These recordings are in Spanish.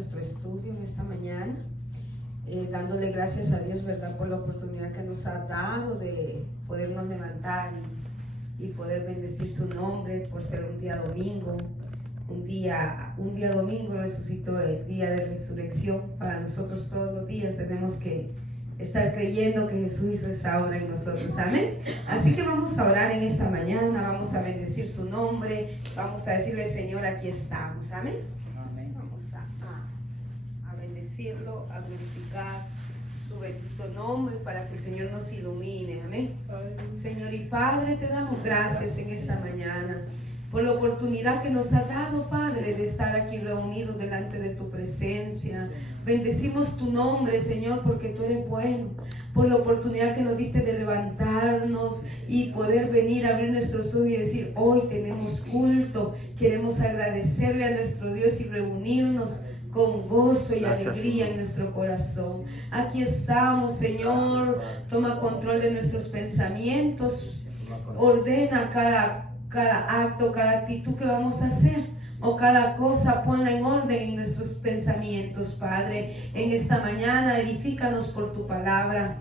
nuestro estudio en esta mañana, dándole gracias a Dios, ¿verdad?, por la oportunidad que nos ha dado de podernos levantar y poder bendecir su nombre, por ser un día domingo. Un día domingo resucitó, el día de resurrección. Para nosotros todos los días tenemos que estar creyendo que Jesús hizo esa obra en nosotros, amén. Así que vamos a orar en esta mañana, vamos a bendecir su nombre, vamos a decirle: Señor, aquí estamos, amén. Amén. Vamos a bendecirlo, a glorificar su bendito nombre para que el Señor nos ilumine, amén. Señor y Padre, te damos gracias en esta mañana por la oportunidad que nos ha dado, Padre, de estar aquí reunidos delante de tu presencia. Bendecimos tu nombre, Señor, porque tú eres bueno, por la oportunidad que nos diste de levantarnos y poder venir a abrir nuestros ojos y decir: hoy tenemos culto, queremos agradecerle a nuestro Dios y reunirnos con gozo y alegría en nuestro corazón. Aquí estamos, Señor. Toma control de nuestros pensamientos, ordena cada acto, cada actitud que vamos a hacer, o cada cosa, ponla en orden en nuestros pensamientos, Padre. En esta mañana edifícanos por tu palabra,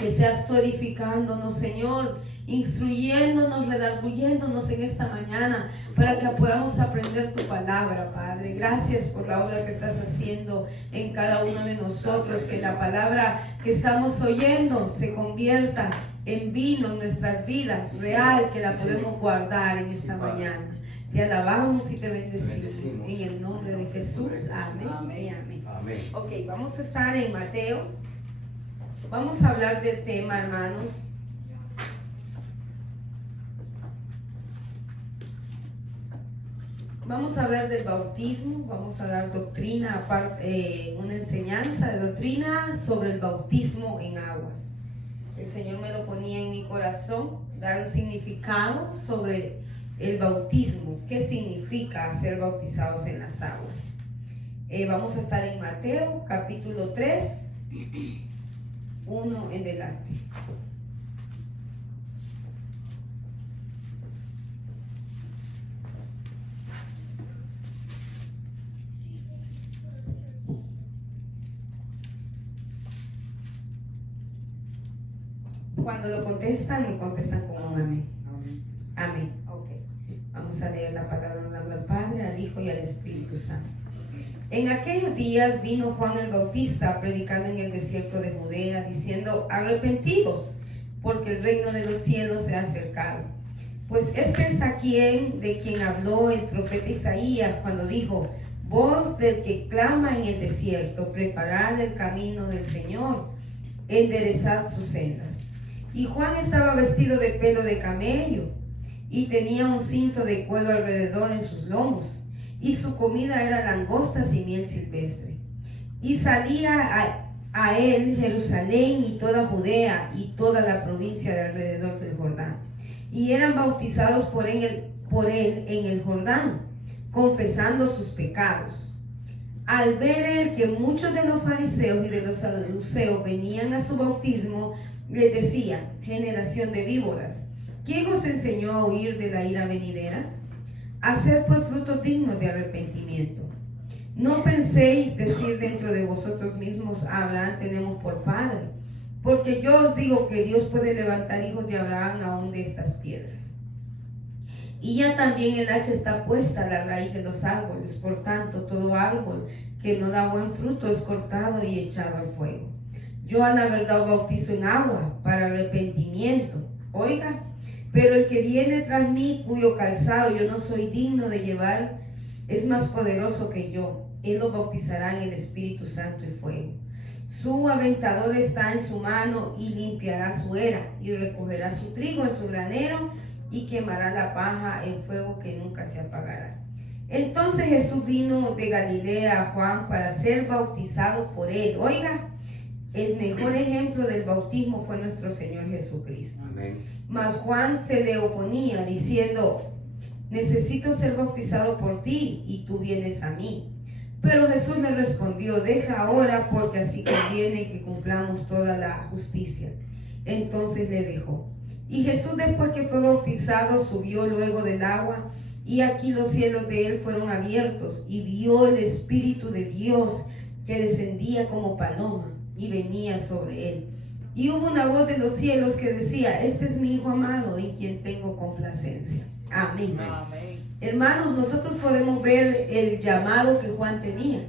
que seas tú edificándonos, Señor, instruyéndonos, redarguyéndonos en esta mañana para que podamos aprender tu palabra, Padre. Gracias por la obra que estás haciendo en cada uno de nosotros, que la palabra que estamos oyendo se convierta en vino en nuestras vidas, real, que la podemos guardar en esta mañana. Te alabamos y te bendecimos en el nombre de Jesús. Amén. Amén. Amén. Ok, vamos a estar en Mateo. Vamos a hablar del tema, hermanos. Vamos a hablar del bautismo, vamos a dar doctrina, aparte, una enseñanza de doctrina sobre el bautismo en aguas. El Señor me lo ponía en mi corazón, dar un significado sobre el bautismo. ¿Qué significa ser bautizados en las aguas? Vamos a estar en Mateo, capítulo 3, 1 en adelante. Cuando lo contestan, me contestan con un amén. Amén. Ok. Vamos a leer la palabra honrando al Padre, al Hijo y al Espíritu Santo. En aquellos días vino Juan el Bautista predicando en el desierto de Judea, diciendo: arrepentidos, porque el reino de los cielos se ha acercado. Pues este es de quien habló el profeta Isaías cuando dijo: voz del que clama en el desierto, preparad el camino del Señor, enderezad sus sendas. Y Juan estaba vestido de pelo de camello y tenía un cinto de cuero alrededor en sus lomos, y su comida era langostas y miel silvestre. Y salía a él Jerusalén y toda Judea y toda la provincia de alrededor del Jordán, y eran bautizados por él en el Jordán, confesando sus pecados. Al ver él que muchos de los fariseos y de los saduceos venían a su bautismo, les decía: generación de víboras, ¿quién os enseñó a huir de la ira venidera? Haced pues frutos dignos de arrepentimiento. No penséis decir dentro de vosotros mismos: Abraham tenemos por padre, porque yo os digo que Dios puede levantar hijos de Abraham aún de estas piedras. Y ya también el hacha está puesta a la raíz de los árboles. Por tanto, todo árbol que no da buen fruto es cortado y echado al fuego. Yo a la verdad os bautizo en agua para arrepentimiento. Oiga, pero el que viene tras mí, cuyo calzado yo no soy digno de llevar, es más poderoso que yo. Él los bautizará en el Espíritu Santo y fuego. Su aventador está en su mano y limpiará su era y recogerá su trigo en su granero y quemará la paja en fuego que nunca se apagará. Entonces Jesús vino de Galilea a Juan para ser bautizado por él. Oiga, el mejor ejemplo del bautismo fue nuestro Señor Jesucristo. Amén. Mas Juan se le oponía diciendo: necesito ser bautizado por ti y tú vienes a mí. Pero Jesús le respondió: deja ahora, porque así conviene que cumplamos toda la justicia. Entonces le dejó. Y Jesús, después que fue bautizado, subió luego del agua, y aquí los cielos de él fueron abiertos, y vio el Espíritu de Dios que descendía como paloma y venía sobre él. Y hubo una voz de los cielos que decía: este es mi Hijo amado, en quien tengo complacencia. Amén. Amén. Hermanos, nosotros podemos ver el llamado que Juan tenía.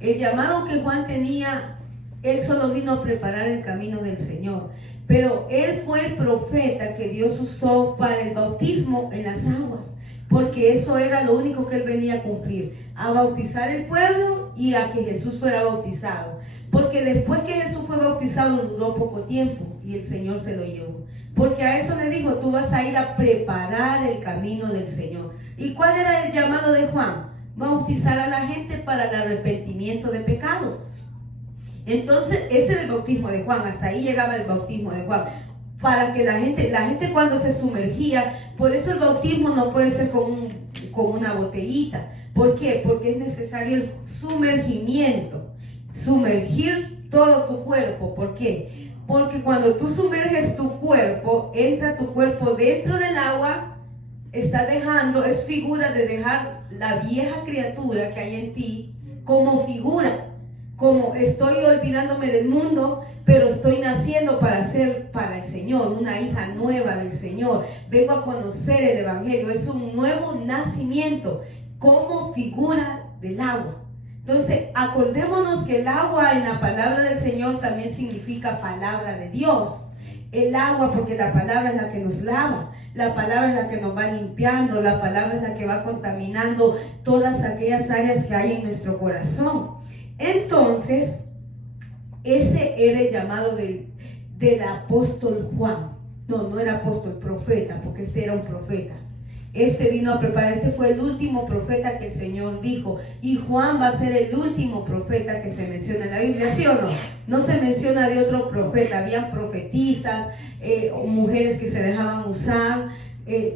El llamado que Juan tenía, él solo vino a preparar el camino del Señor. Pero él fue el profeta que Dios usó para el bautismo en las aguas, porque eso era lo único que él venía a cumplir, a bautizar el pueblo y a que Jesús fuera bautizado. Porque después que Jesús fue bautizado duró poco tiempo y el Señor se lo llevó. Porque a eso le dijo: tú vas a ir a preparar el camino del Señor. ¿Y cuál era el llamado de Juan? Bautizar a la gente para el arrepentimiento de pecados. Entonces ese era el bautismo de Juan, hasta ahí llegaba el bautismo de Juan. Para que la gente cuando se sumergía, por eso el bautismo no puede ser con una botellita. ¿Por qué? Porque es necesario el sumergimiento, sumergir todo tu cuerpo. ¿Por qué? Porque cuando tú sumerges tu cuerpo, entra tu cuerpo dentro del agua, es figura de dejar la vieja criatura que hay en ti como figura. Como estoy olvidándome del mundo, pero estoy naciendo para ser para el Señor, una hija nueva del Señor. Vengo a conocer el Evangelio, es un nuevo nacimiento como figura del agua. Entonces, acordémonos que el agua en la palabra del Señor también significa palabra de Dios. El agua, porque la palabra es la que nos lava, la palabra es la que nos va limpiando, la palabra es la que va contaminando todas aquellas áreas que hay en nuestro corazón. Entonces, ese era el llamado del apóstol Juan. No era apóstol, profeta, porque este era un profeta. Este vino a preparar, este fue el último profeta que el Señor dijo. Y Juan va a ser el último profeta que se menciona en la Biblia, ¿sí o no? No se menciona de otro profeta. Habían profetisas, o mujeres que se dejaban usar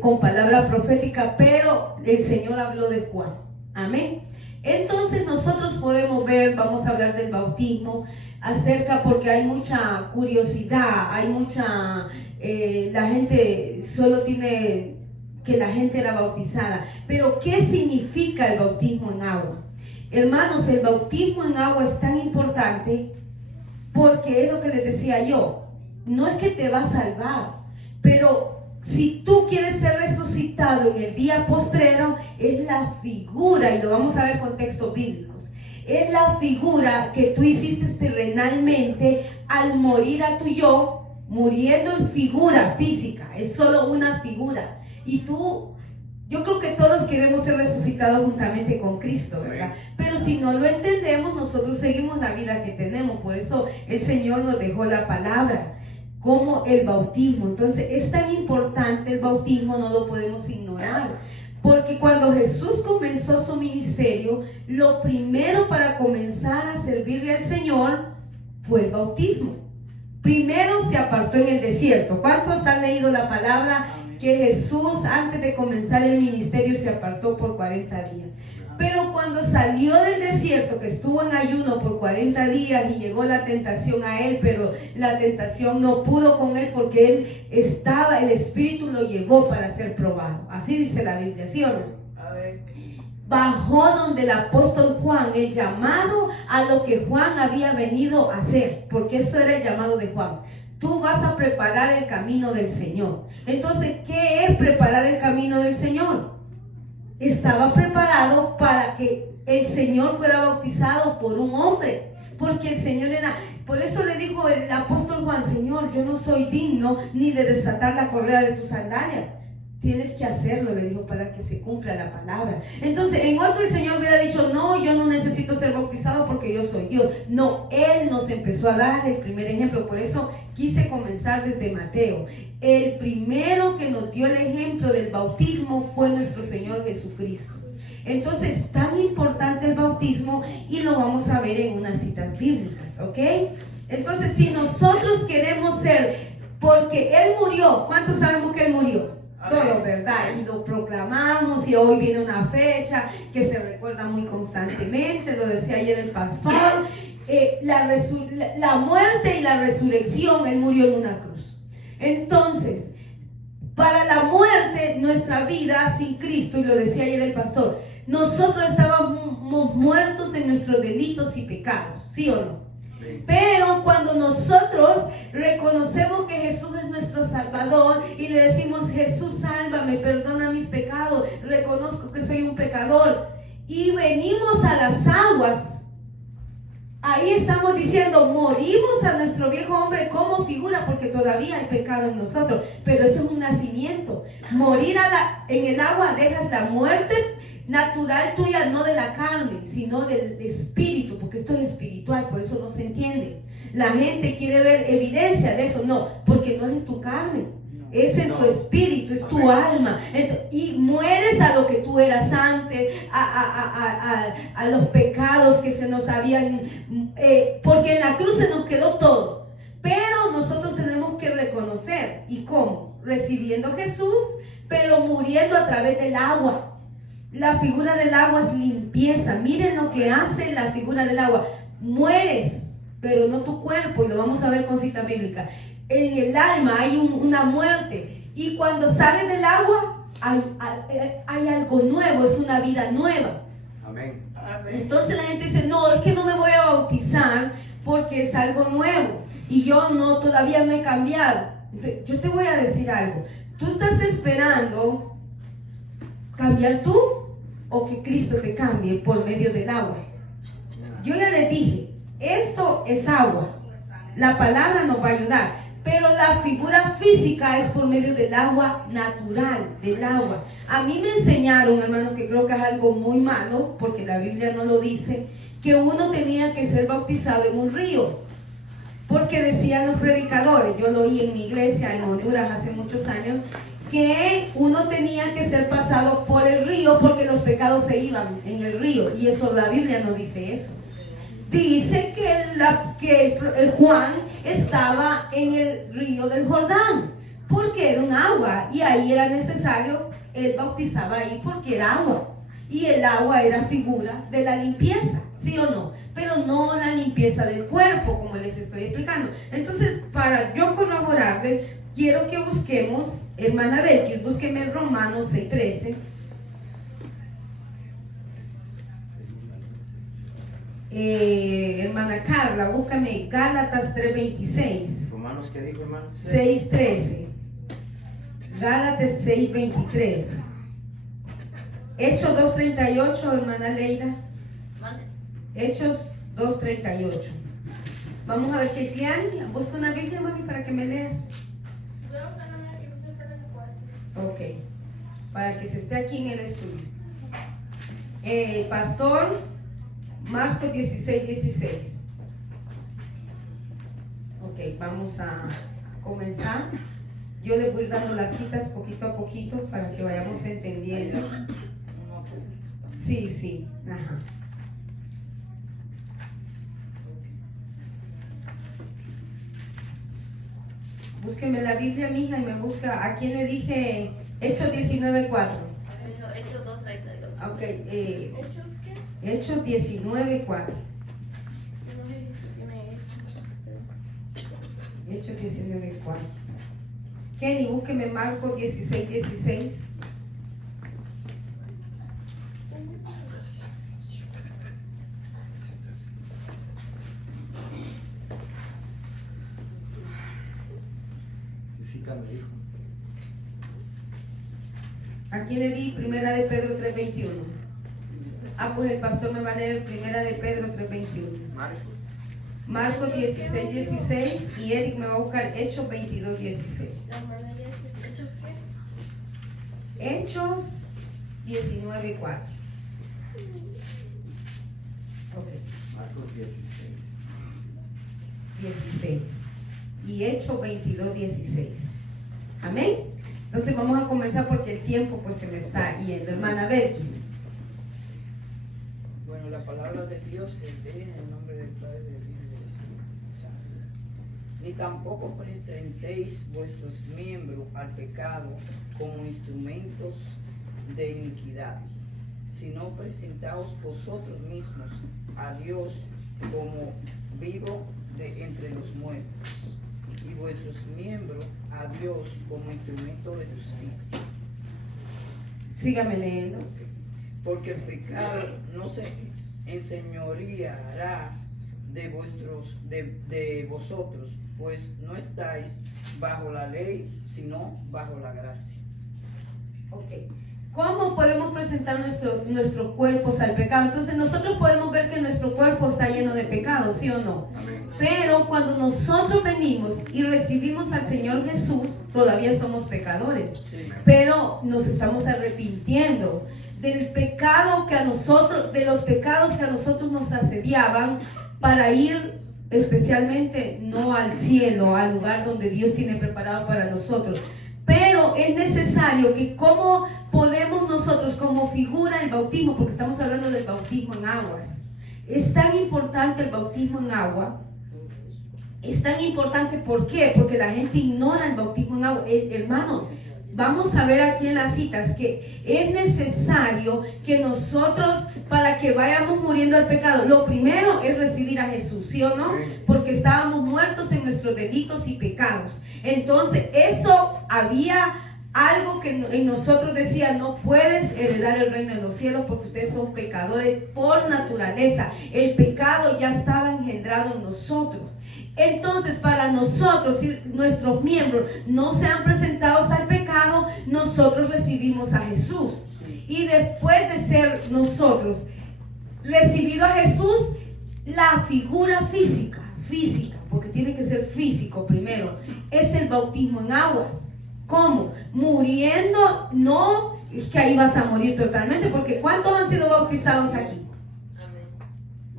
con palabra profética, pero el Señor habló de Juan. Amén. Entonces nosotros podemos ver, vamos a hablar del bautismo, porque hay mucha curiosidad, hay mucha, la gente solo tiene que la gente era bautizada. Pero ¿qué significa el bautismo en agua? Hermanos, el bautismo en agua es tan importante porque es lo que les decía yo, no es que te va a salvar, pero si tú quieres ser resucitado en el día postrero, es la figura, y lo vamos a ver con textos bíblicos, es la figura que tú hiciste terrenalmente al morir a tu yo, muriendo en figura física, es solo una figura. Y yo creo que todos queremos ser resucitados juntamente con Cristo, ¿verdad? Pero si no lo entendemos, nosotros seguimos la vida que tenemos. Por eso el Señor nos dejó la palabra, como el bautismo. Entonces es tan importante el bautismo, no lo podemos ignorar. Porque cuando Jesús comenzó su ministerio, lo primero para comenzar a servirle al Señor fue el bautismo. Primero se apartó en el desierto. ¿Cuántos han leído la palabra? Que Jesús antes de comenzar el ministerio se apartó por 40 días. Pero cuando salió del desierto, que estuvo en ayuno por 40 días y llegó la tentación a él, pero la tentación no pudo con él porque el Espíritu lo llevó para ser probado. Así dice la Biblia, ¿sí o no? Bajó donde el apóstol Juan, el llamado a lo que Juan había venido a hacer, porque eso era el llamado de Juan. Tú vas a preparar el camino del Señor. Entonces, ¿qué es preparar el camino del Señor? Estaba preparado para que el Señor fuera bautizado por un hombre. Porque el Señor por eso le dijo el apóstol Juan: Señor, yo no soy digno ni de desatar la correa de tus sandalias. Tienes que hacerlo, le dijo, para que se cumpla la palabra. Entonces, en otro el Señor hubiera dicho: no, yo no necesito ser bautizado porque yo soy Dios. No, Él nos empezó a dar el primer ejemplo. Por eso quise comenzar desde Mateo. El primero que nos dio el ejemplo del bautismo fue nuestro Señor Jesucristo. Entonces, es tan importante el bautismo y lo vamos a ver en unas citas bíblicas, ¿ok? Entonces, si nosotros queremos ser, porque Él murió, ¿cuántos sabemos que Él murió? Todo, ¿verdad? Y lo proclamamos, y hoy viene una fecha que se recuerda muy constantemente, lo decía ayer el pastor, la muerte y la resurrección, Él murió en una cruz. Entonces, para la muerte, nuestra vida sin Cristo, y lo decía ayer el pastor, nosotros estábamos muertos en nuestros delitos y pecados, ¿sí o no? Sí. Pero cuando nosotros reconocemos que Jesús es nuestro Salvador y le decimos, Jesús, sálvame, perdona mis pecados, reconozco que soy un pecador, y venimos a las aguas, ahí estamos diciendo, morimos a nuestro viejo hombre como figura, porque todavía hay pecado en nosotros, pero eso es un nacimiento. Morir en el agua dejas la muerte natural tuya, no de la carne, sino del espíritu, porque esto es espiritual, por eso no se entiende. La gente quiere ver evidencia de eso, no, porque no es en tu carne. Es en tu espíritu, es tu alma. Y mueres a lo que tú eras antes, a los pecados que se nos habían, porque en la cruz se nos quedó todo. Pero nosotros tenemos que reconocer. ¿Y cómo? Recibiendo a Jesús, pero muriendo a través del agua. La figura del agua es limpieza. Miren lo que hace la figura del agua. Mueres, pero no tu cuerpo, y lo vamos a ver con cita bíblica. En el alma hay una muerte, y cuando sales del agua hay algo nuevo, es una vida nueva. Amén. Entonces la gente dice, no, es que no me voy a bautizar porque es algo nuevo y yo todavía no he cambiado. Entonces, yo te voy a decir algo, ¿tú estás esperando cambiar tú o que Cristo te cambie por medio del agua? Yo ya les dije, esto es agua, la palabra nos va a ayudar. Pero la figura física es por medio del agua natural, del agua. A mí me enseñaron, hermano, que creo que es algo muy malo, porque la Biblia no lo dice, que uno tenía que ser bautizado en un río. Porque decían los predicadores, yo lo oí en mi iglesia en Honduras hace muchos años, que uno tenía que ser pasado por el río porque los pecados se iban en el río. Y eso la Biblia no dice eso. Dice que Juan estaba en el río del Jordán porque era un agua y ahí era necesario, él bautizaba ahí porque era agua y el agua era figura de la limpieza, ¿sí o no? Pero no la limpieza del cuerpo, como les estoy explicando. Entonces, para yo corroborarles, quiero que busquemos, hermana Belkis, búsqueme Romanos 6:13. Hermana Carla, búscame Gálatas 3:26. ¿Romanos qué dijo, hermano? 6:13. Gálatas 6:23. Hechos 2:38, hermana Leida. Hechos 2:38. Vamos a ver, Keislian, busca una Biblia, mami, para que me leas. Ok, para que se esté aquí en el estudio. Pastor, Marcos 16:16. Ok, vamos a comenzar. Yo les voy dando las citas poquito a poquito para que vayamos entendiendo. Sí, sí, ajá. Búsqueme la Biblia, mija, y me busca. ¿A quién le dije? Hechos 19:4. Hechos 2:38. Ok, Hechos 19:4. Hechos 19:4. Kenny, búsqueme Marcos 16:16. Me dijo. Aquí le di Primera de Pedro 3:21. Pues el pastor me va a leer Primera de Pedro 3:21. Marcos 16:16 y Eric me va a buscar Hechos 22:16. Hechos 19:4. Okay. Marcos 16 y Hechos 22:16. Amén. Entonces vamos a comenzar porque el tiempo pues se me está yendo. Hermana Belkis. Bueno, la palabra de Dios se lee en el nombre del Padre, del Hijo y del Espíritu Santo. Ni tampoco presentéis vuestros miembros al pecado como instrumentos de iniquidad, sino presentaos vosotros mismos a Dios como vivo de entre los muertos, y vuestros miembros a Dios como instrumento de justicia. Sígame leyendo. Porque el pecado no se enseñoreará de vosotros, pues no estáis bajo la ley, sino bajo la gracia. Ok. ¿Cómo podemos presentar nuestros cuerpos al pecado? Entonces nosotros podemos ver que nuestro cuerpo está lleno de pecado, ¿sí o no? Amén. Pero cuando nosotros venimos y recibimos al Señor Jesús, todavía somos pecadores. Sí. Pero nos estamos arrepintiendo del pecado que a nosotros, de los pecados que a nosotros nos asediaban para ir especialmente no al cielo, al lugar donde Dios tiene preparado para nosotros. Pero es necesario que cómo podemos nosotros como figura el bautismo, porque estamos hablando del bautismo en aguas. Es tan importante el bautismo en agua. Es tan importante, ¿por qué? Porque la gente ignora el bautismo en agua. Hermano, vamos a ver aquí en las citas que es necesario que nosotros, para que vayamos muriendo al pecado, lo primero es recibir a Jesús, ¿sí o no? Porque estábamos muertos en nuestros delitos y pecados. Entonces, eso había algo que en nosotros decía: no puedes heredar el reino de los cielos porque ustedes son pecadores por naturaleza. El pecado ya estaba engendrado en nosotros. Entonces, para nosotros, si nuestros miembros no sean presentados al pecado, nosotros recibimos a Jesús. Y después de ser nosotros recibido a Jesús, la figura física, porque tiene que ser físico primero, es el bautismo en aguas. ¿Cómo? Muriendo, no es que ahí vas a morir totalmente, porque ¿cuántos han sido bautizados aquí?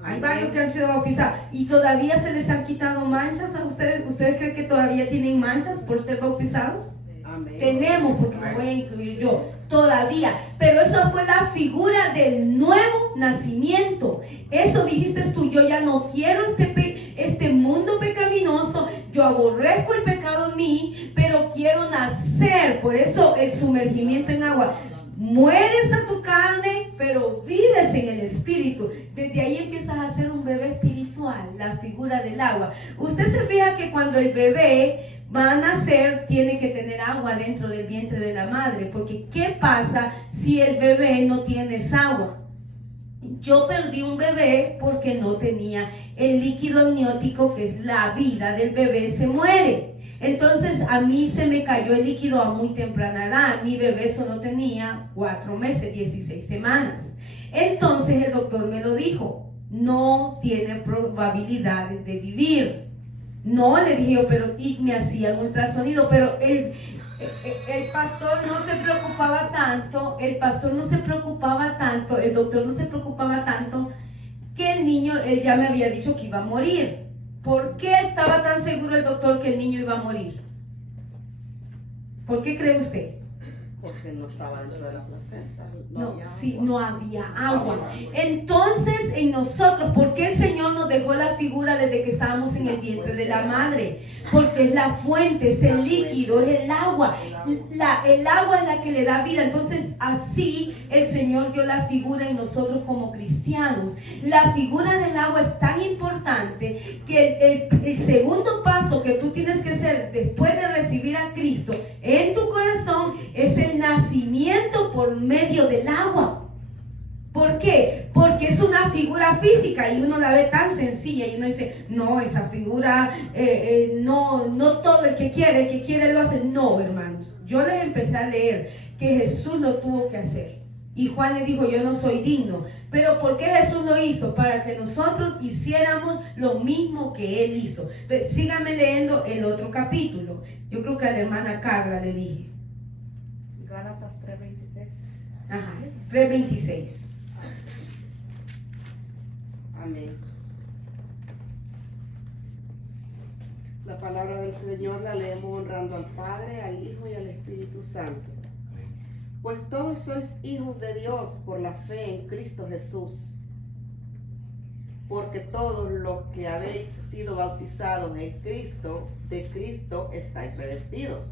Hay varios que han sido bautizados y todavía se les han quitado manchas a ustedes. ¿Ustedes creen que todavía tienen manchas por ser bautizados? Amén. Tenemos, porque me voy a incluir yo, todavía. Pero eso fue la figura del nuevo nacimiento. Eso dijiste tú: yo ya no quiero este mundo pecaminoso, yo aborrezco el pecado en mí, pero quiero nacer. Por eso el sumergimiento en agua. Mueres a tu carne, pero vives en el espíritu. Desde ahí empiezas a ser un bebé espiritual, la figura del agua. Usted se fija que cuando el bebé va a nacer, tiene que tener agua dentro del vientre de la madre, porque ¿qué pasa si el bebé no tiene esa agua? Yo perdí un bebé porque no tenía el líquido amniótico, que es la vida del bebé, se muere. Entonces a mí se me cayó el líquido a muy temprana edad. Mi bebé solo tenía 4 meses, 16 semanas. Entonces el doctor me lo dijo: no tiene probabilidades de vivir. No, le dije yo, pero y me hacía el ultrasonido, pero el pastor no se preocupaba tanto, el doctor no se preocupaba tanto, que el niño, él ya me había dicho que iba a morir. ¿Por qué estaba tan seguro el doctor que el niño iba a morir? ¿Por qué cree usted? Porque no estaba dentro de la placenta. No había agua. Entonces, en nosotros, ¿por qué el Señor nos dejó la figura desde que estábamos en el vientre de la madre? Porque es la fuente, es el líquido, es el agua. El agua es la que le da vida. Entonces, así el Señor dio la figura en nosotros como cristianos. La figura del agua es tan importante que el segundo paso que tú tienes que hacer después de recibir a Cristo en tu corazón es el nacimiento por medio del agua. ¿Por qué? Porque es una figura física y uno la ve tan sencilla y uno dice: no, esa figura no todo el que quiere lo hace. No, hermanos, yo les empecé a leer que Jesús lo tuvo que hacer y Juan le dijo: yo no soy digno. Pero ¿por qué Jesús lo hizo? Para que nosotros hiciéramos lo mismo que Él hizo. Entonces síganme leyendo el otro capítulo. Yo creo que a la hermana Carla le dije Gálatas 3:23. Ajá, 3:26. Amén. La palabra del Señor la leemos honrando al Padre, al Hijo y al Espíritu Santo. Pues todos sois hijos de Dios por la fe en Cristo Jesús. Porque todos los que habéis sido bautizados en Cristo, de Cristo estáis revestidos.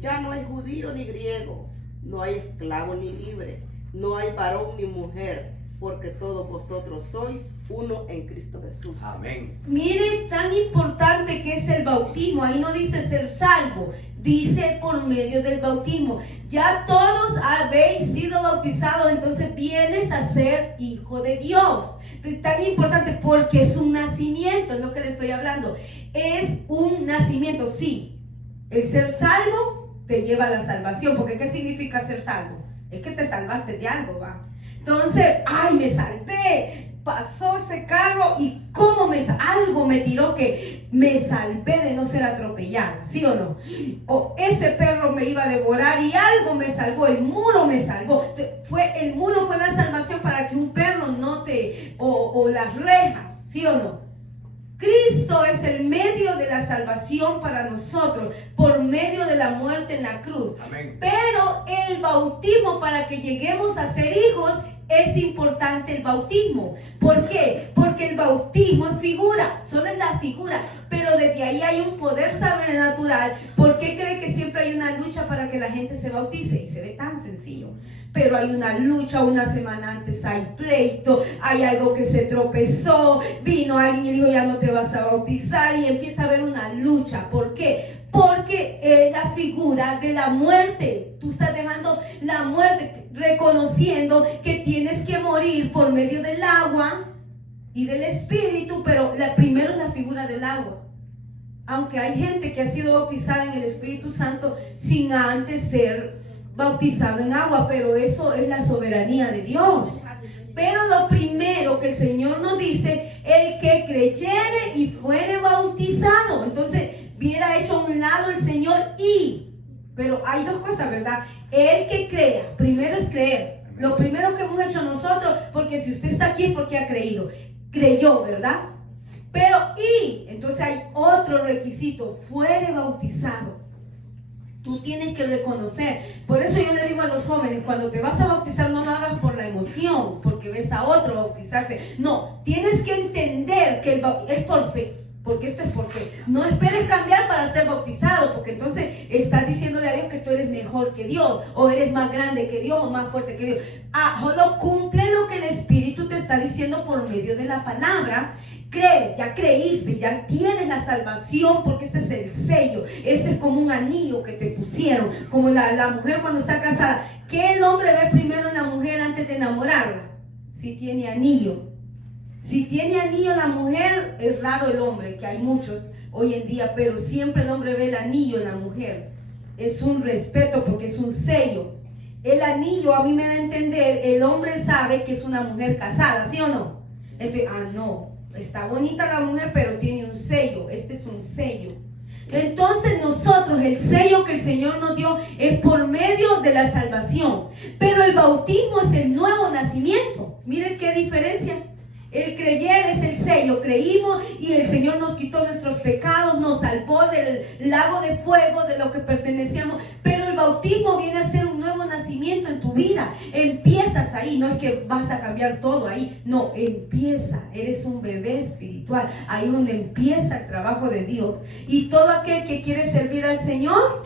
Ya no hay judío ni griego, no hay esclavo ni libre, no hay varón ni mujer, porque todos vosotros sois uno en Cristo Jesús. Amén. Mire tan importante que es el bautismo. Ahí no dice ser salvo, dice por medio del bautismo. Ya todos habéis sido bautizados, entonces vienes a ser hijo de Dios. Entonces, tan importante porque es un nacimiento, es lo que le estoy hablando. Es un nacimiento, sí. El ser salvo te lleva a la salvación, porque ¿qué significa ser salvo? Es que te salvaste de algo, ¿va? Entonces, ay, me salvé, pasó ese carro y cómo algo me tiró que me salvé de no ser atropellada, ¿sí o no? O ese perro me iba a devorar y algo me salvó, el muro me salvó. El muro fue la salvación para que un perro no te, o las rejas, ¿sí o no? Cristo es el medio de la salvación para nosotros por medio de la muerte en la cruz. Amén. Pero el bautismo, para que lleguemos a ser hijos, es importante el bautismo. ¿Por qué? Porque el bautismo es figura, solo es la figura, pero desde ahí hay un poder sobrenatural. ¿Por qué cree que siempre hay una lucha para que la gente se bautice? Y se ve tan sencillo. Pero hay una lucha, una semana antes hay pleito, hay algo que se tropezó, vino alguien y dijo ya no te vas a bautizar y empieza a haber una lucha. ¿Por qué? Porque es la figura de la muerte. Tú estás dejando la muerte, reconociendo que tienes que morir por medio del agua y del espíritu, pero primero es la figura del agua. Aunque hay gente que ha sido bautizada en el Espíritu Santo sin antes ser bautizado en agua, pero eso es la soberanía de Dios. Pero lo primero que el Señor nos dice, el que creyere y fuere bautizado. Entonces, hubiera hecho a un lado el Señor pero hay dos cosas, ¿verdad? El que crea, primero es creer. Lo primero que hemos hecho nosotros, porque si usted está aquí es porque ha creído. Creyó, ¿verdad? Pero entonces hay otro requisito, fuere bautizado. Tú tienes que reconocer. Por eso yo le digo a los jóvenes, cuando te vas a bautizar no lo hagas por la emoción, porque ves a otro bautizarse. No, tienes que entender que es por fe, porque esto es por fe. No esperes cambiar para ser bautizado, porque entonces estás diciéndole a Dios que tú eres mejor que Dios, o eres más grande que Dios, o más fuerte que Dios. Solo cumple lo que el Espíritu te está diciendo por medio de la palabra. Cree, ya creíste, ya tienes la salvación, porque ese es el sello, ese es como un anillo que te pusieron, como la mujer cuando está casada. ¿Qué el hombre ve primero en la mujer antes de enamorarla? Si tiene anillo. Si tiene anillo la mujer, es raro el hombre, que hay muchos hoy en día, pero siempre el hombre ve el anillo en la mujer. Es un respeto porque es un sello. El anillo a mí me da a entender, el hombre sabe que es una mujer casada, ¿sí o no? Entonces, no. Está bonita la mujer, pero tiene un sello. Este es un sello. Entonces nosotros, el sello que el Señor nos dio es por medio de la salvación. Pero el bautismo es el nuevo nacimiento. Miren qué diferencia. El creer es el sello. Creímos y el Señor nos quitó nuestros pecados, nos salvó del lago de fuego, de lo que pertenecíamos. Pero el bautismo viene a ser un nuevo nacimiento en tu vida. Empiezas ahí, no es que vas a cambiar todo ahí. No, empieza. Eres un bebé espiritual. Ahí es donde empieza el trabajo de Dios. Y todo aquel que quiere servir al Señor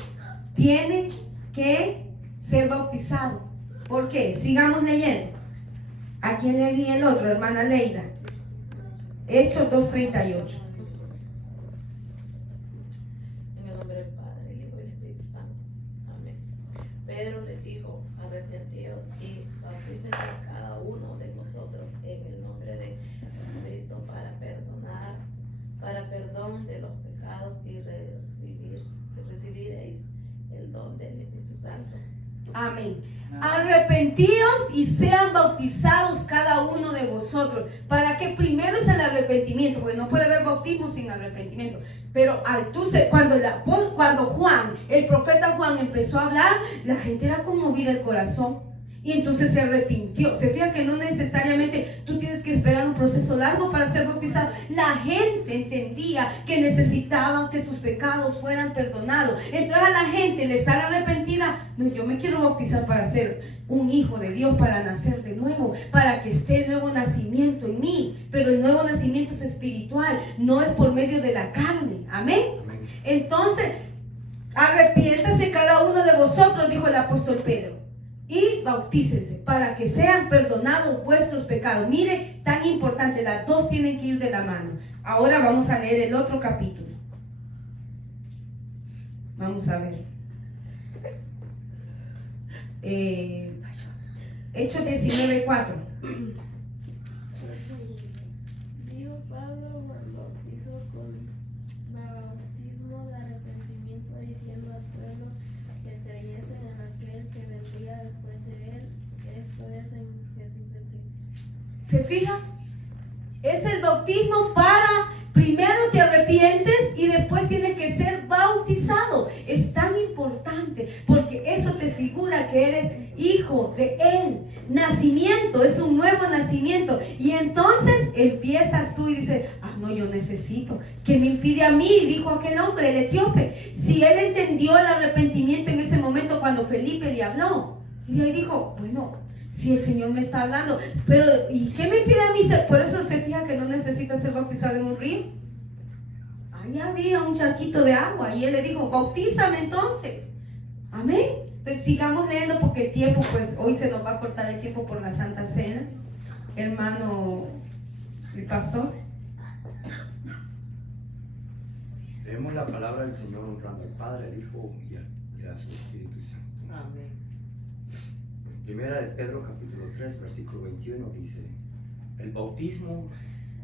tiene que ser bautizado. ¿Por qué? Sigamos leyendo. ¿A quién le di el otro, hermana Leida? Hechos 2:38. En el nombre del Padre, el Hijo y el Espíritu Santo. Amén. Pedro les dijo, arrepentíos y bautícense cada uno de vosotros en el nombre de Cristo para perdón de los pecados y recibiréis el don del Espíritu Santo. Amén. Arrepentidos y sean bautizados cada uno de vosotros. Para que primero es el arrepentimiento, porque no puede haber bautismo sin arrepentimiento. Pero cuando Juan, el profeta Juan empezó a hablar, la gente era conmovida el corazón. Y entonces se arrepintió. Se fija que no necesariamente tú tienes que esperar un proceso largo para ser bautizado. La gente entendía que necesitaban que sus pecados fueran perdonados. Entonces a la gente, de estar arrepentida, no, yo me quiero bautizar para ser un hijo de Dios, para nacer de nuevo, para que esté el nuevo nacimiento en mí. Pero el nuevo nacimiento es espiritual, no es por medio de la carne. Amén. Entonces, arrepiéntase cada uno de vosotros, dijo el apóstol Pedro. Y bautícense para que sean perdonados vuestros pecados. Mire, tan importante, las dos tienen que ir de la mano. Ahora vamos a leer el otro capítulo. Vamos a ver. Hechos 19:4. Dijo Pablo Juan bautizó con bautismo de arrepentimiento, diciendo al pueblo que creyesen en aquel que vendría después de él, esto es en Jesús de Cristo. ¿Se fija? Es el bautismo para, primero te arrepientes y después tienes que ser bautizado. Es tan importante porque eso te figura que eres hijo de Él. Nacimiento, es un nuevo nacimiento. Y entonces empiezas tú y dices, no, yo necesito. ¿Qué me impide a mí? Dijo aquel hombre, el etíope. Si él entendió el arrepentimiento en ese momento cuando Felipe le habló. Y ahí dijo, bueno, si el Señor me está hablando, pero ¿y qué me impide a mí? Por eso se fija que no necesita ser bautizado en un río. Ahí había un charquito de agua y él le dijo, bautízame entonces. Amén. Pues sigamos leyendo porque el tiempo, pues hoy se nos va a cortar el tiempo por la Santa Cena. Hermano, el pastor. Leemos la palabra del Señor honrando al Padre, al Hijo y a su Espíritu Santo. Amén. Primera de Pedro capítulo 3 versículo 21 dice: el bautismo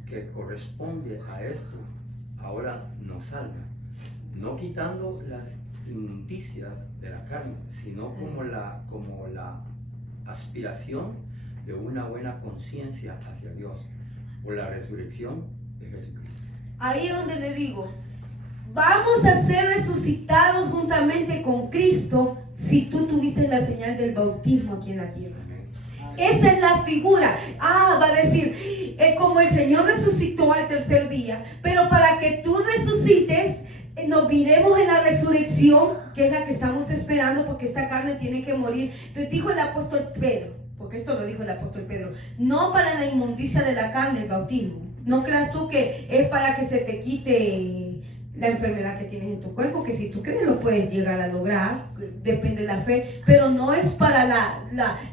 que corresponde a esto ahora nos salva, no quitando las inmundicias de la carne, sino como la aspiración de una buena conciencia hacia Dios por la resurrección de Jesucristo. Ahí es donde le digo, vamos a ser resucitados juntamente con Cristo si tú tuviste la señal del bautismo aquí en la tierra. Esa es la figura. Va a decir, como el Señor resucitó al tercer día, pero para que tú resucites, nos miremos en la resurrección, que es la que estamos esperando, porque esta carne tiene que morir. Entonces dijo el apóstol Pedro, porque esto lo dijo el apóstol Pedro, no para la inmundicia de la carne el bautismo. No creas tú que es para que se te quite la enfermedad que tienes en tu cuerpo, que si tú crees lo puedes llegar a lograr, depende de la fe, pero no es para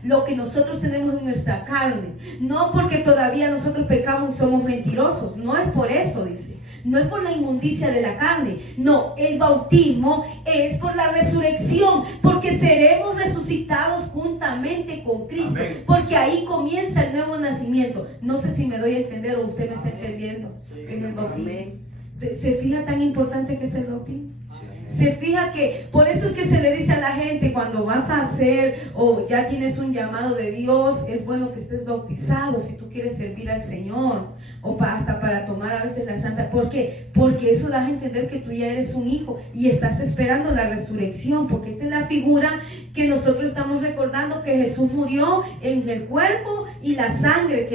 lo que nosotros tenemos en nuestra carne, no porque todavía nosotros pecamos y somos mentirosos, no es por eso, dice, no es por la inmundicia de la carne, no, el bautismo es por la resurrección, porque seremos resucitados juntamente con Cristo. Amén. Porque ahí comienza el nuevo nacimiento. No sé si me doy a entender o usted me está entendiendo. Sí. En el bautismo. Amén. ¿Se fija tan importante que es el bautismo? Se fija que por eso es que se le dice a la gente cuando vas a hacer o ya tienes un llamado de Dios, es bueno que estés bautizado si tú quieres servir al Señor o hasta para tomar a veces la santa. ¿Por qué? Porque eso da a entender que tú ya eres un hijo y estás esperando la resurrección, porque esta es la figura que nosotros estamos recordando, que Jesús murió en el cuerpo y la sangre,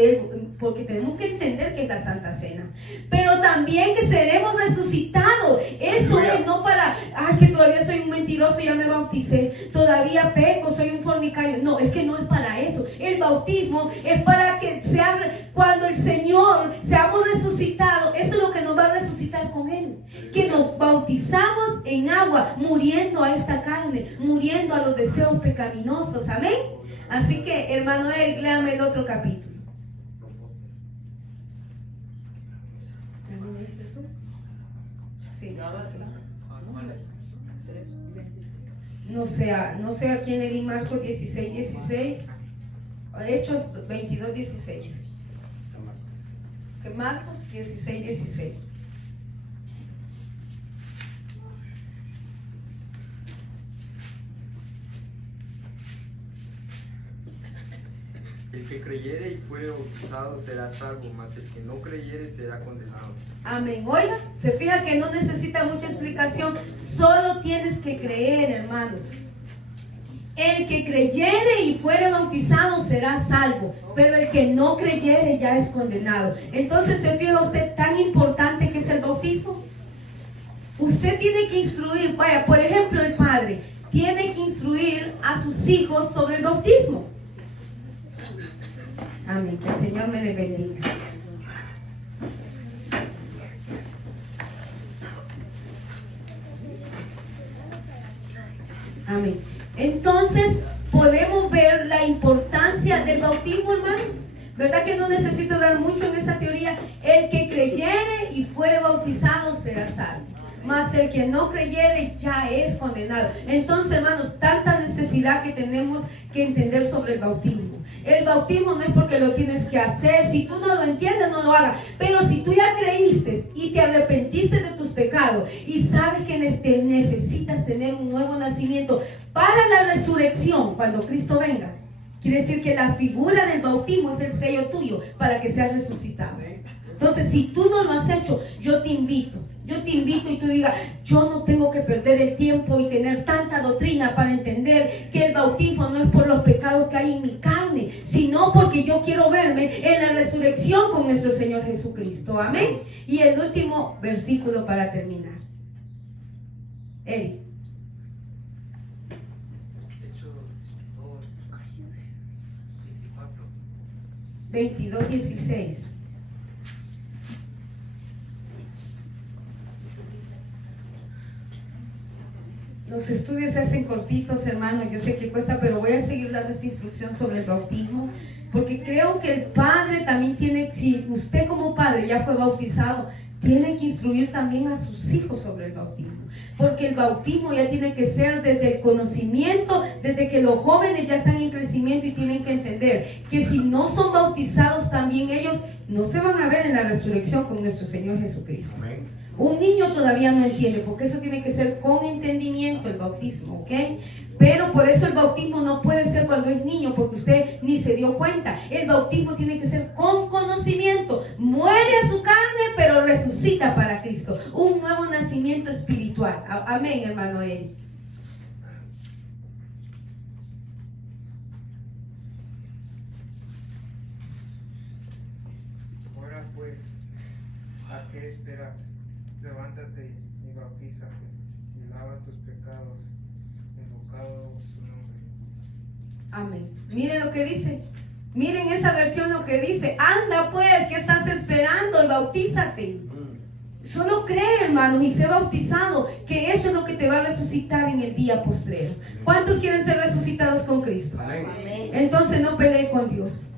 porque tenemos que entender que es la Santa Cena, pero también que seremos resucitados. Eso es no para, que todavía soy un mentiroso, ya me bauticé, todavía peco, soy un fornicario. No, es que no es para eso. El bautismo es para que cuando el Señor seamos resucitados, eso es lo que nos va a resucitar con Él, que nos bautizamos en agua, muriendo a esta carne, muriendo a los deseos pecaminosos. Amén. Así que, hermano Eric, léame el otro capítulo. ¿Lo leíste tú? Sí. No sé a quién leí Marcos 16. Hechos 22:16. Que Marcos 16:16. El que creyere y fuere bautizado será salvo, mas el que no creyere será condenado. Amén. Oiga, se fija que no necesita mucha explicación, solo tienes que creer, hermano. El que creyere y fuere bautizado será salvo, pero el que no creyere ya es condenado. Entonces, ¿se fija usted tan importante que es el bautismo? Usted tiene que instruir, vaya, por ejemplo, el padre tiene que instruir a sus hijos sobre el bautismo. Amén, que el Señor me le bendiga. Amén. Entonces, podemos ver la importancia del bautismo, hermanos. ¿Verdad que no necesito dar mucho en esta teoría? El que creyere y fuere bautizado será salvo, mas el que no creyere ya es condenado. Entonces, hermanos, tanta necesidad que tenemos que entender sobre el bautismo. El bautismo no es porque lo tienes que hacer. Si tú no lo entiendes, no lo hagas. Pero si tú ya creíste y te arrepentiste de tus pecados y sabes que necesitas tener un nuevo nacimiento para la resurrección cuando Cristo venga, quiere decir que la figura del bautismo es el sello tuyo para que seas resucitado. Entonces, si tú no lo has hecho, yo te invito y tú digas, yo no tengo que perder el tiempo y tener tanta doctrina para entender que el bautismo no es por los pecados que hay en mi carne, sino porque yo quiero verme en la resurrección con nuestro Señor Jesucristo. Amén. Y el último versículo para terminar. Eric. Hechos 22:16. Los estudios se hacen cortitos, hermano. Yo sé que cuesta, pero voy a seguir dando esta instrucción sobre el bautismo, porque creo que el padre también tiene, si usted como padre ya fue bautizado, tiene que instruir también a sus hijos sobre el bautismo, porque el bautismo ya tiene que ser desde el conocimiento, desde que los jóvenes ya están en crecimiento y tienen que entender que si no son bautizados también ellos no se van a ver en la resurrección con nuestro Señor Jesucristo. Amén. Un niño todavía no entiende, porque eso tiene que ser con entendimiento el bautismo, ¿ok? Pero por eso el bautismo no puede ser cuando es niño, porque usted ni se dio cuenta. El bautismo tiene que ser con conocimiento. Muere a su carne, pero resucita para Cristo. Un nuevo nacimiento espiritual. Amén, hermano Eli. Ahora pues, ¿a qué esperas? Levántate y bautízate y lava tus pecados, invocado su nombre. Amén. Miren lo que dice. Miren esa versión lo que dice. Anda pues, ¿qué estás esperando? Y bautízate. Solo cree, hermanos, y sé bautizado, que eso es lo que te va a resucitar en el día postrero. ¿Cuántos quieren ser resucitados con Cristo? Amén. Entonces no pelee con Dios.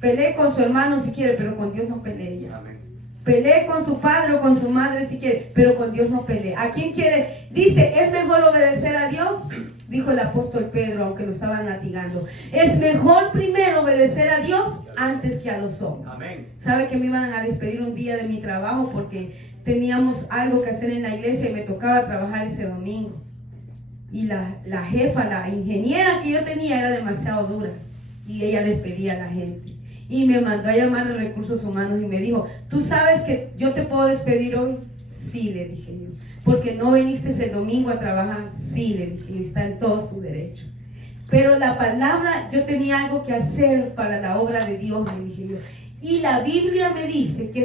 Pelee con su hermano si quiere, pero con Dios no pelee ya. Amén. Pelee con su padre o con su madre si quiere, pero con Dios no pelee. ¿A quién quiere? Dice, ¿es mejor obedecer a Dios? Dijo el apóstol Pedro, aunque lo estaban latigando. Es mejor primero obedecer a Dios antes que a los hombres. Amén. ¿Sabe que me iban a despedir un día de mi trabajo porque teníamos algo que hacer en la iglesia y me tocaba trabajar ese domingo? Y la jefa, la ingeniera que yo tenía era demasiado dura y ella despedía a la gente. Y me mandó a llamar a Recursos Humanos y me dijo, ¿tú sabes que yo te puedo despedir hoy? Sí, le dije yo. ¿Porque no viniste el domingo a trabajar? Sí, le dije yo, está en todo su derecho. Pero la palabra, yo tenía algo que hacer para la obra de Dios, le dije yo. Y la Biblia me dice que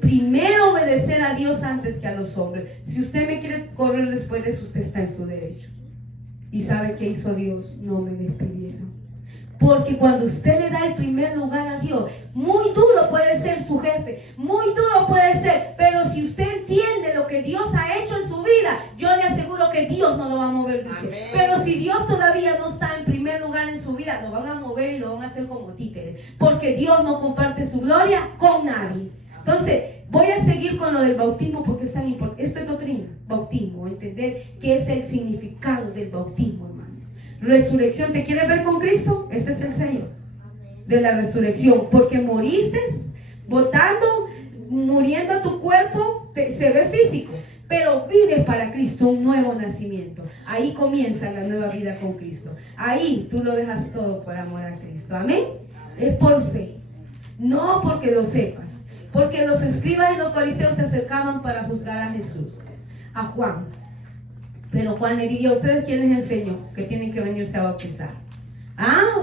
primero obedecer a Dios antes que a los hombres. Si usted me quiere correr después de eso, usted está en su derecho. ¿Y sabe qué hizo Dios? No me despidieron. Porque cuando usted le da el primer lugar a Dios, muy duro puede ser su jefe, muy duro puede ser, pero si usted entiende lo que Dios ha hecho en su vida, yo le aseguro que Dios no lo va a mover. Dice. Pero si Dios todavía no está en primer lugar en su vida, lo van a mover y lo van a hacer como títeres, porque Dios no comparte su gloria con nadie. Entonces, voy a seguir con lo del bautismo porque es tan importante. Esto es doctrina, bautismo, entender qué es el significado del bautismo, hermano. Resurrección, ¿te quieres ver con Cristo? Este es el sello de la resurrección, porque moriste botando, muriendo a tu cuerpo, se ve físico, pero vives para Cristo, un nuevo nacimiento. Ahí comienza la nueva vida con Cristo. Ahí tú lo dejas todo por amor a Cristo. Amén. Es por fe, no porque lo sepas, porque los escribas y los fariseos se acercaban para juzgar a Jesús, a Juan. Pero Juan le dijo, ¿ustedes quién les enseñó que tienen que venirse a bautizar?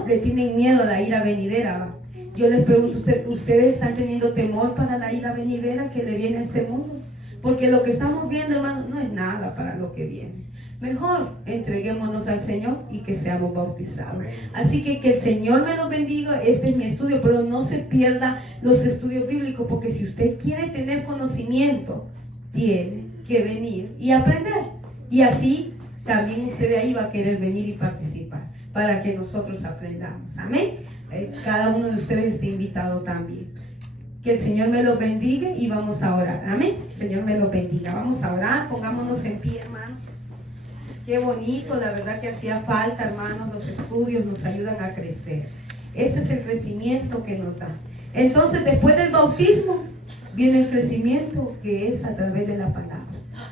Le tienen miedo a la ira venidera. ¿Va? Yo les pregunto, ¿ustedes están teniendo temor para la ira venidera que le viene a este mundo? Porque lo que estamos viendo, hermano, no es nada para lo que viene. Mejor entreguémonos al Señor y que seamos bautizados. Así que el Señor me lo bendiga. Este es mi estudio, pero no se pierda los estudios bíblicos, porque si usted quiere tener conocimiento, tiene que venir y aprender. Y así también usted de ahí va a querer venir y participar. para que nosotros aprendamos. Amén. Cada uno de ustedes está invitado también. Que el Señor me los bendiga y vamos a orar. Amén. Señor me los bendiga. Vamos a orar. Pongámonos en pie, hermano. Qué bonito, la verdad que hacía falta, hermanos. Los estudios nos ayudan a crecer. Ese es el crecimiento que nos da. Entonces, después del bautismo, viene el crecimiento que es a través de la palabra.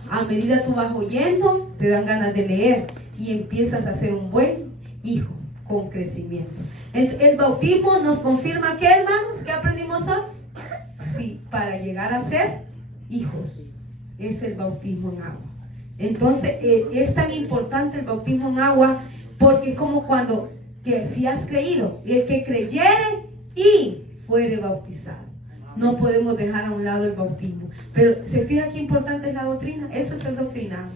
A medida tú vas oyendo, te dan ganas de leer y empiezas a ser un buen hijo con crecimiento. El bautismo nos confirma que, hermanos, ¿qué aprendimos hoy? Sí, para llegar a ser hijos es el bautismo en agua. Entonces es tan importante el bautismo en agua porque es como cuando que si has creído, el que creyere y fuere bautizado. No podemos dejar a un lado el bautismo. Pero se fija qué importante es la doctrina. Eso es el doctrinado.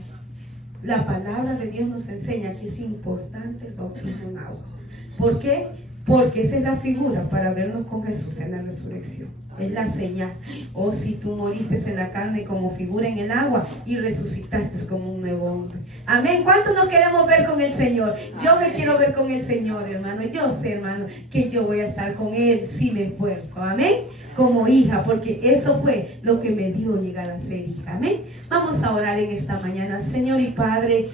La palabra de Dios nos enseña que es importante el bautismo en aguas. ¿Por qué? Porque esa es la figura para vernos con Jesús en la resurrección. Es la señal. O si tú moriste en la carne como figura en el agua y resucitaste como un nuevo hombre. Amén. ¿Cuántos nos queremos ver con el Señor? Yo me quiero ver con el Señor, hermano. Yo sé, hermano, que yo voy a estar con Él si me esfuerzo. Amén. Como hija, porque eso fue lo que me dio llegar a ser hija. Amén. Vamos a orar en esta mañana. Señor y Padre,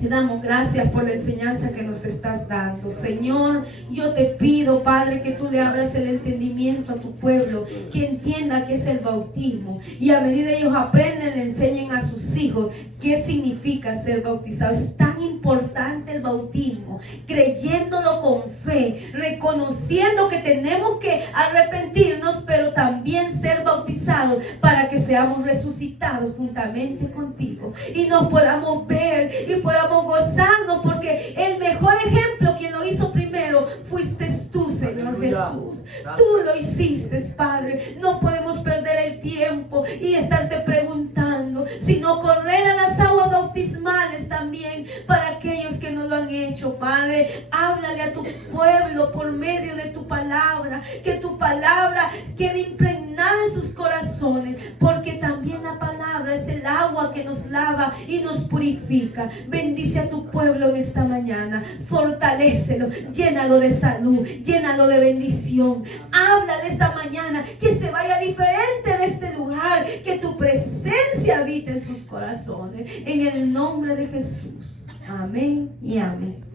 te damos gracias por la enseñanza que nos estás dando. Señor, yo te pido, Padre, que tú le abras el entendimiento a tu pueblo, que entienda qué es el bautismo. Y a medida ellos aprenden, le enseñen a sus hijos qué significa ser bautizado. Es tan importante el bautismo, creyéndolo con fe, reconociendo que tenemos que arrepentirnos, pero también ser bautizados para que seamos resucitados juntamente contigo y nos podamos ver y podamos gozarnos, porque el mejor ejemplo, quien lo hizo primero, fuiste tú, Señor Jesús. Tú lo hiciste, Padre. No podemos perder el tiempo y estarte preguntando, sino correr a las aguas bautismales también para aquellos que no lo han hecho, Padre. Háblale a tu pueblo por medio de tu palabra, que tu palabra quede impregnada en sus corazones, porque también la palabra es el agua que nos lava y nos purifica. Bendice a tu pueblo en esta mañana, fortalécelo, llénalo de salud, llénalo de bendición. Háblale esta mañana que se vaya diferente de este lugar, que tu presencia habite en sus corazones, en el nombre de Jesús. Amén y amén.